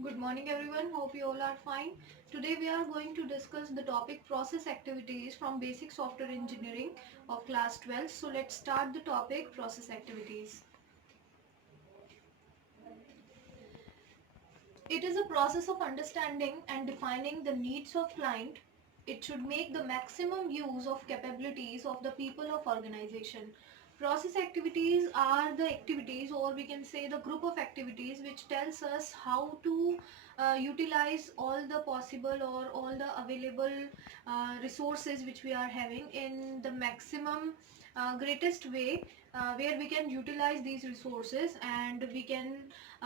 Good morning everyone, hope you all are fine. Today we are going to discuss the topic process activities from basic software engineering of class 12. So let's start the topic process activities. It is a process of understanding and defining the needs of client. It should make the maximum use of capabilities of the people of organization. Process activities are the activities, or we can say the group of activities, which tells us how to utilize all the possible or all the available resources which we are having in the maximum greatest way, where we can utilize these resources and we can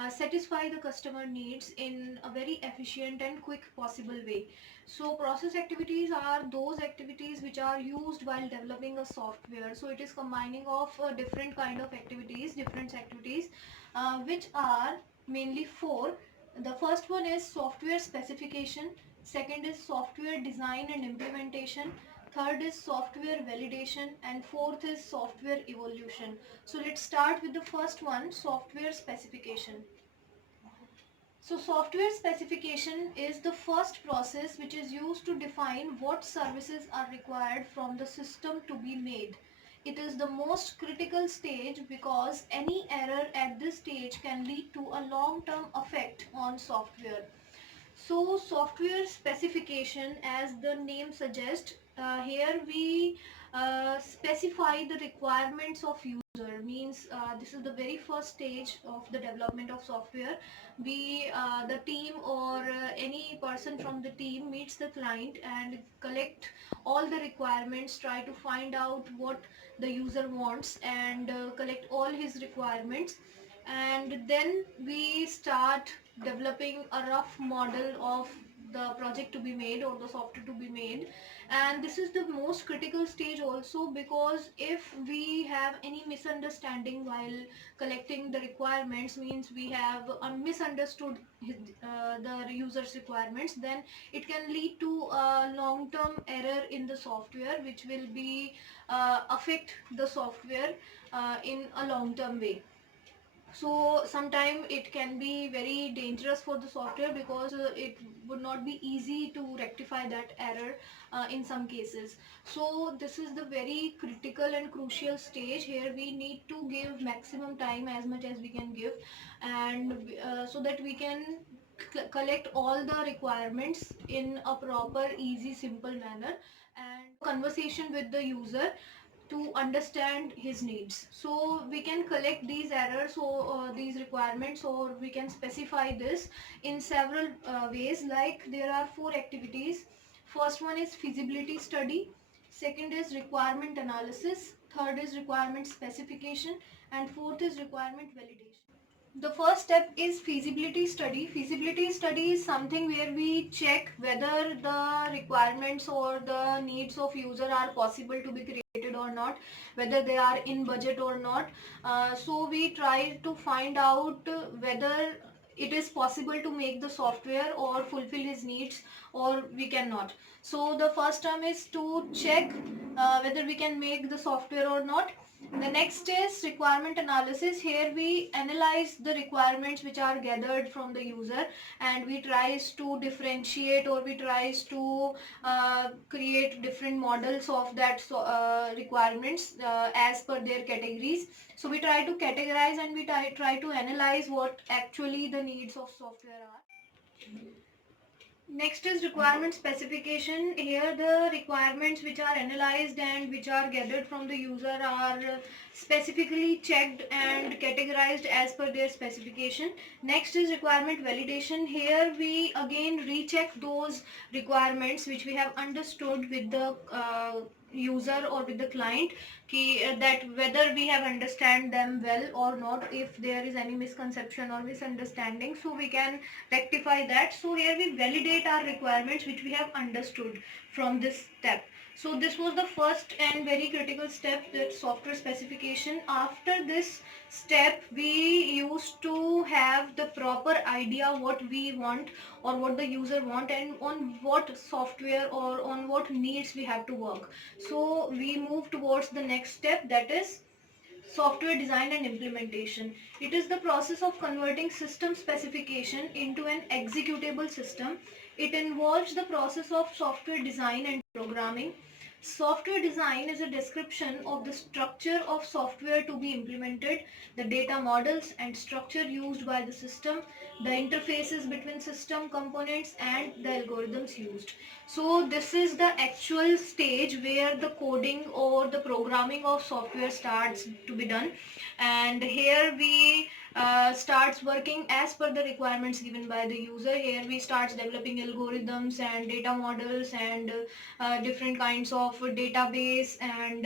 satisfy the customer needs in a very efficient and quick possible way. So process activities are those activities which are used while developing a software. So it is combining of different kind of activities, different activities, which are mainly four. The first one is software specification, second is software design and implementation, third is software validation, and fourth is software evolution. So let's start with the first one, software specification. So software specification is the first process which is used to define what services are required from the system to be made. It is the most critical stage because any error at this stage can lead to a long-term effect on software. So software specification, as the name suggests, here we specify the requirements of user. Means this is the very first stage of the development of software. The team or any person from the team meets the client and collect all the requirements, try to find out what the user wants and collect all his requirements, and then we start developing a rough model of the project to be made or the software to be made. And this is the most critical stage also, because if we have any misunderstanding while collecting the requirements, means we have misunderstood the user's requirements, then it can lead to a long term error in the software, which will be affect the software in a long term way. So sometimes it can be very dangerous for the software, because it would not be easy to rectify that error in some cases. So this is the very critical and crucial stage. Here we need to give maximum time as much as we can give, and so that we can collect all the requirements in a proper, easy, simple manner, and conversation with the user to understand his needs. So we can collect these errors or these requirements, or we can specify this in several ways. Like there are four activities. First one is feasibility study, second is requirement analysis, third is requirement specification, and fourth is requirement validation. The first step is feasibility study. Feasibility study is something where we check whether the requirements or the needs of user are possible to be created or not, whether they are in budget or not. So we try to find out whether it is possible to make the software or fulfill his needs, or we cannot. So the first term is to check whether we can make the software or not. The next is requirement analysis. Here we analyze the requirements which are gathered from the user, and we tries to differentiate, or we tries to create different models of that requirements as per their categories. So we try to categorize, and we try to analyze what actually the needs of software are. Next is requirement specification. Here the requirements which are analyzed and which are gathered from the user are specifically checked and categorized as per their specification. Next is requirement validation. Here we again recheck those requirements which we have understood with the user or with the client, that whether we have understand them well or not, if there is any misconception or misunderstanding, so we can rectify that. So here we validate our requirements which we have understood from this step. So this was the first and very critical step, that software specification. After this step we used to have the proper idea what we want or what the user want, and on what software or on what needs we have to work. So we move towards the next step, that is Software design and implementation. It is the process of converting system specification into an executable system. It involves the process of software design and programming. Software design is a description of the structure of software to be implemented, the data models and structure used by the system, the interfaces between system components and the algorithms used. So this is the actual stage where the coding or the programming of software starts to be done, and here we starts working as per the requirements given by the user. Here we starts developing algorithms and data models and different kinds of database and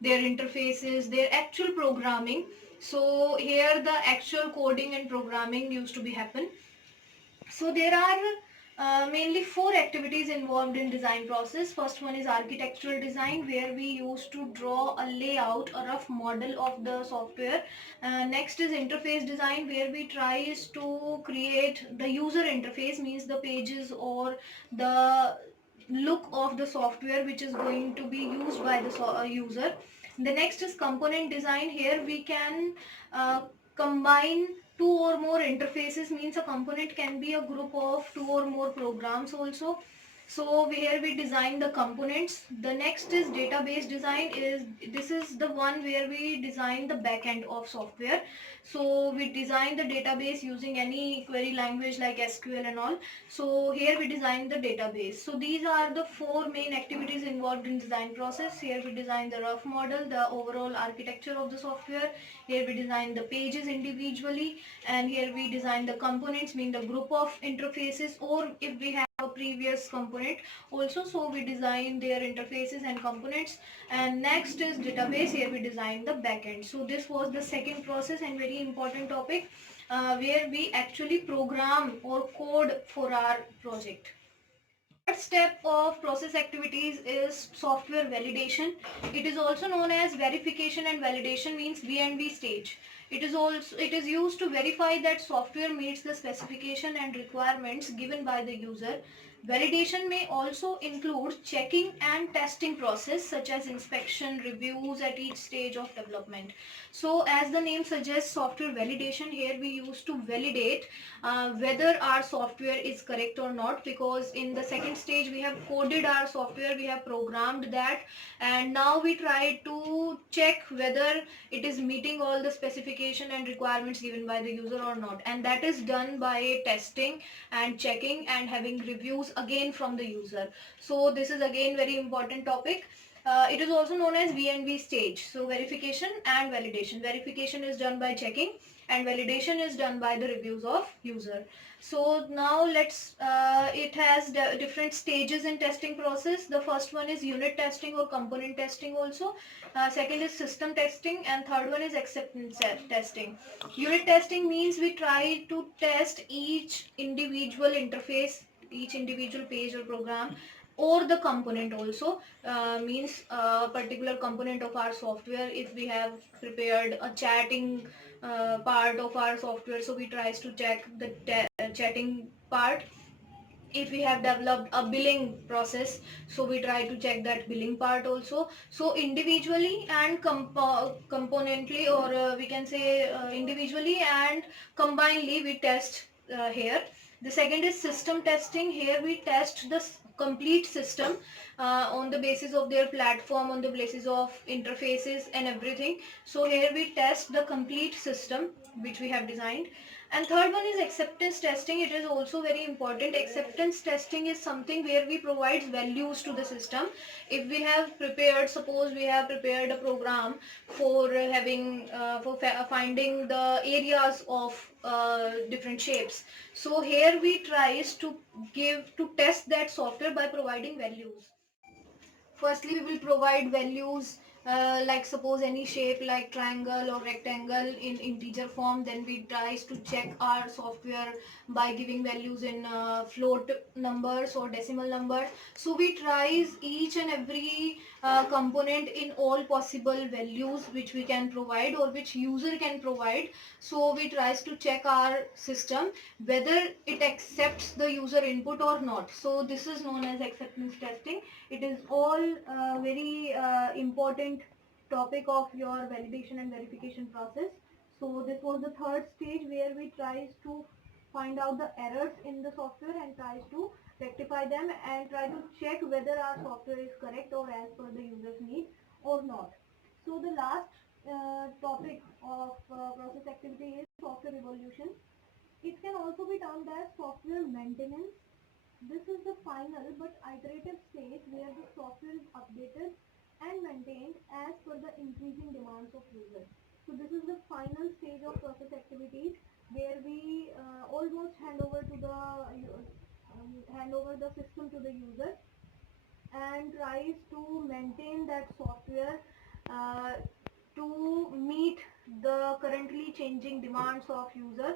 their interfaces, their actual programming. So here the actual coding and programming used to be happen. So there are mainly four activities involved in design process. First one is architectural design, where we used to draw a layout, a rough model of the software. Next is interface design, where we tries to create the user interface, means the pages or the look of the software which is going to be used by the user. The next is component design. Here we can combine two or more interfaces, means a component can be a group of two or more programs also. So here we design the components. The next is database design. This is the one where we design the back end of software. So we design the database using any query language like SQL and all. So here we design the database. So these are the four main activities involved in design process. Here we design the rough model, the overall architecture of the software. Here we design the pages individually, and here we design the components, meaning the group of interfaces, or if we have a previous component also, so we design their interfaces and components. And next is database. Here we design the backend. So this was the second process and very important topic, where we actually program or code for our project. Third step of process activities is software validation. It is also known as verification and validation, means V&V stage. It is used to verify that software meets the specification and requirements given by the user. Validation may also include checking and testing process, such as inspection, reviews at each stage of development. So as the name suggests, software validation, here we used to validate whether our software is correct or not, because in the second stage we have coded our software, we have programmed that, and now we try to check whether it is meeting all the specification and requirements given by the user or not, and that is done by testing and checking and having reviews again from the user. So this is again very important topic. It is also known as V&V stage. So verification and validation. Verification is done by checking and validation is done by the reviews of user. So now it has different stages in testing process. The first one is unit testing or component testing also. Second is system testing, and third one is acceptance testing. Unit testing means we try to test each individual interface, each individual page or program, or the component also, means a particular component of our software. If we have prepared a chatting part of our software, so we tries to check the chatting part. If we have developed a billing process, so we try to check that billing part also. So individually and componently, or we can say individually and combinedly we test here. The second is system testing. Here we test the complete system on the basis of their platform, on the basis of interfaces and everything. So here we test the complete system which we have designed. And third one is acceptance testing. It is also very important. Acceptance testing is something where we provide values to the system. If we have prepared, suppose we have prepared a program for finding the areas of different shapes. So here we tries to test that software by providing values. Firstly, we will provide values like suppose any shape like triangle or rectangle in integer form. Then we tries to check our software by giving values in float numbers or decimal number. So we tries each and every component in all possible values which we can provide or which user can provide. So we tries to check our system whether it accepts the user input or not. So this is known as acceptance testing. It is all very important topic of your validation and verification process. So this was the third stage where we tries to find out the errors in the software and tries to rectify them and try to check whether our software is correct or as per the user's need or not. So the last topic of process activity is software evolution. It can also be termed as software maintenance. This is the final but iterative stage where the software is updated and maintained as per the increasing demands of users. So this is the final stage of process activities where we almost hand over the system to the user and tries to maintain that software uh, to meet the currently changing demands of user.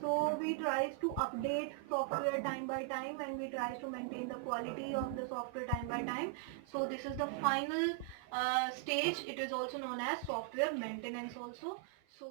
So we tries to update software time by time and we tries to maintain the quality of the software time by time. So this is the final stage. It is also known as software maintenance also. So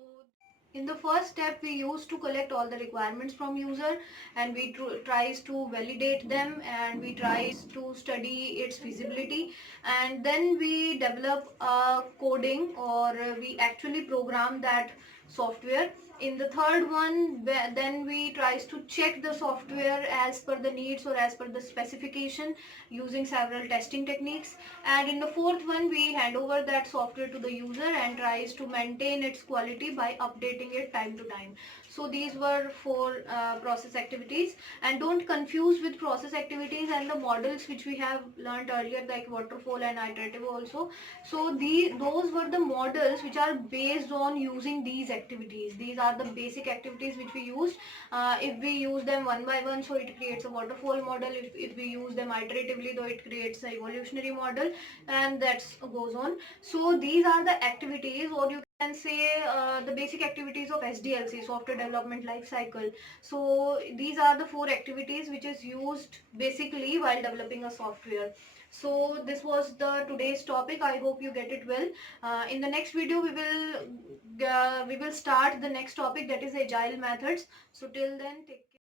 in the first step we used to collect all the requirements from user and we tries to validate them and we tries to study its feasibility and then we develop a coding or we actually program that software. In the third one then we tries to check the software as per the needs or as per the specification using several testing techniques, and in the fourth one we hand over that software to the user and tries to maintain its quality by updating it time to time. So these were four process activities, and don't confuse with process activities and the models which we have learned earlier like waterfall and iterative also. So those were the models which are based on using these activities. These are the basic activities which we used. If we use them one by one, so it creates a waterfall model. If we use them iteratively, though it creates a evolutionary model, and that goes on. So these are the activities, or you can say the basic activities of SDLC, software development life cycle. So these are the four activities which is used basically while developing a software. So this was the today's topic. I hope you get it well. In the next video we will start the next topic, that is agile methods. So till then, take care.